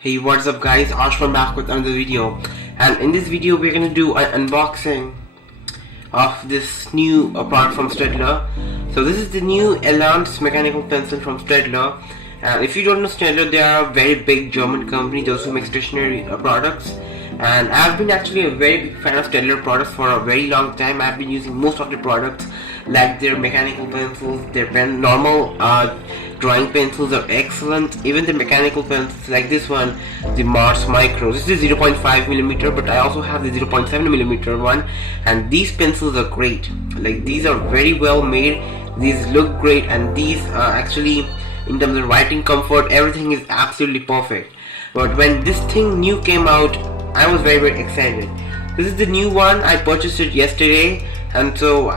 Hey, what's up guys, Ashwan back with another video, and in this video we're gonna do an unboxing of this new product from Staedtler. So this is the new Elance Mechanical Pencil from Staedtler, and if you don't know Staedtler, they are a very big German company, those who make stationery products, and I've been actually a very big fan of Staedtler products for a very long time. I've been using most of the products, like their mechanical pencils, their normal drawing pencils are excellent. Even the mechanical pencils like this one, the Mars Micro, this is 0.5mm, but I also have the 0.7mm one, and these pencils are great. Like, these are very well made, these look great, and these actually, in terms of writing comfort, everything is absolutely perfect. But when this thing new came out, I was very excited. This is the new one. I purchased it yesterday, and so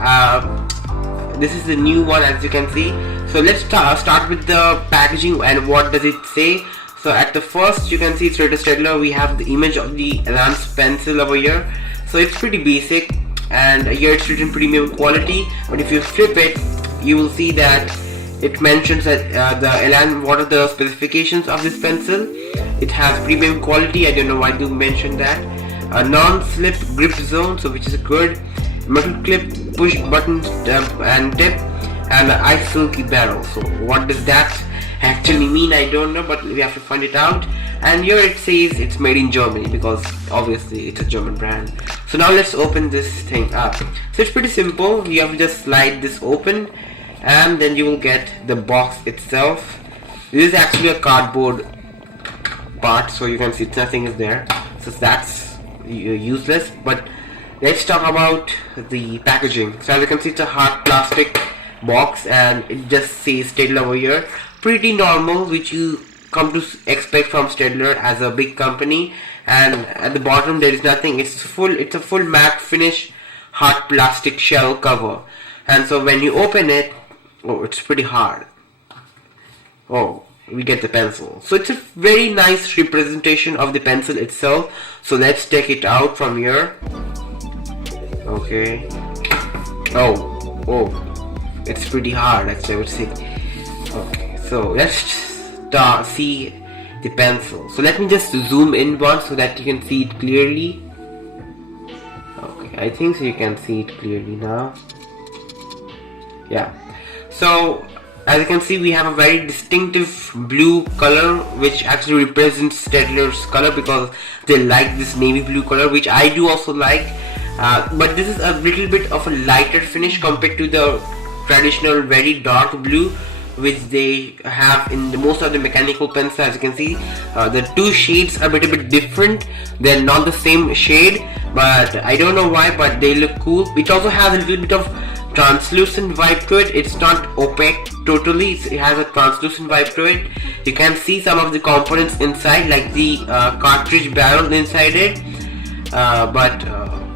this is the new one, as you can see. So let's start with the packaging and what does it say. So at the first, you can see it's written Staedtler. We have the image of the Elance pencil over here. So it's pretty basic, and here it's written premium quality. But if you flip it, you will see that it mentions that the Elance, what are the specifications of this pencil. It has premium quality. I don't know why they mention that. A non-slip grip zone, so which is good. Metal clip, push button and tip, and an ice silky barrel. So what does that actually mean? I don't know, but we have to find it out. And here it says it's made in Germany, because obviously it's a German brand. So now let's open this thing up. So it's pretty simple. You have to just slide this open, and then you will get the box itself. This is actually a cardboard part, so you can see nothing is there, so that's useless. But let's talk about the packaging. So as you can see, it's a hard plastic box, and it just says Staedtler over here. Pretty normal, which you come to expect from Staedtler as a big company. And at the bottom there is nothing. It's a full matte finish hard plastic shell cover. And so when you open it, oh, it's pretty hard. Oh, we get the pencil. So it's a very nice representation of the pencil itself. So let's take it out from here. Okay. Oh, it's pretty hard actually, I would say. Okay, so let's see the pencil. So let me just zoom in once so that you can see it clearly. Okay, I think so you can see it clearly now. Yeah. So as you can see, we have a very distinctive blue color, which actually represents Staedtler's color, because they like this navy blue color, which I do also like. But this is a little bit of a lighter finish compared to the traditional very dark blue which they have in most of the mechanical pencils. As you can see, the two shades are a little bit different. They're not the same shade, but I don't know why, but they look cool. It also has a little bit of translucent vibe to it. It's not opaque totally, it has a translucent vibe to it. You can see some of the components inside, like the cartridge barrel inside it, but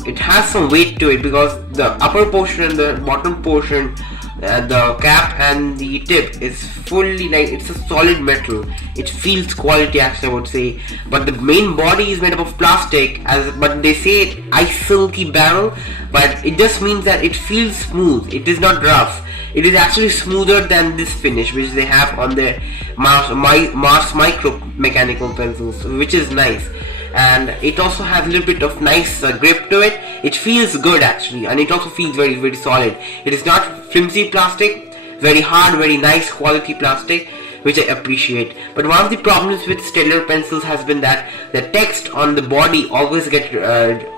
it has some weight to it, because the upper portion and the bottom portion, the cap and the tip is fully, like, it's a solid metal. It feels quality actually, I would say. But the main body is made up of plastic, but they say it ice silky barrel, but it just means that it feels smooth. It is not rough. It is actually smoother than this finish which they have on their Mars Micro mechanical pencils, which is nice. And it also has a little bit of nice grip to it. It feels good actually, and it also feels very solid. It is not flimsy plastic, very hard, very nice quality plastic, which I appreciate. But one of the problems with Staedtler pencils has been that the text on the body always get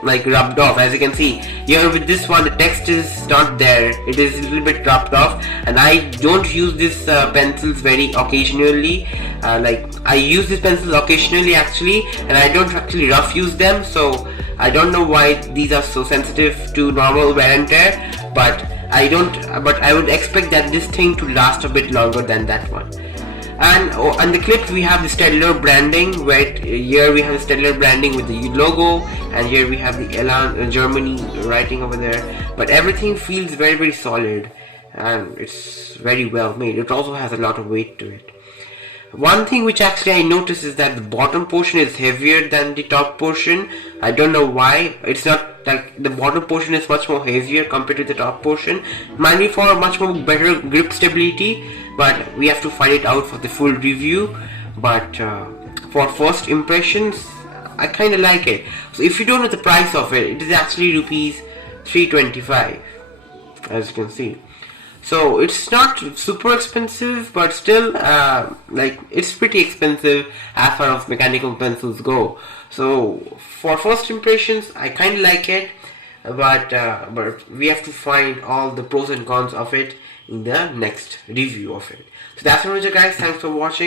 like rubbed off. As you can see here with this one, the text is not there. It is a little bit rubbed off, and I don't use these pencils very occasionally. Like, I use these pencils occasionally actually, and I don't actually rough use them, so I don't know why these are so sensitive to normal wear and tear. But I would expect that this thing to last a bit longer than that one. And on the clip we have the Staedtler branding, where here we have the Staedtler branding with the logo, and here we have the Elance Germany writing over there. But everything feels very solid, and it's very well made. It also has a lot of weight to it. One thing which actually I noticed is that the bottom portion is heavier than the top portion. I don't know why. It's not like the bottom portion is much more heavier compared to the top portion. Might be for much more better grip stability, but we have to find it out for the full review. But for first impressions, I kind of like it. So if you don't know the price of it, it is actually rupees 325, as you can see. So it's not super expensive, but still, like, it's pretty expensive as far as mechanical pencils go. So for first impressions, I kind of like it, but we have to find all the pros and cons of it in the next review of it. So that's all, guys. Thanks for watching.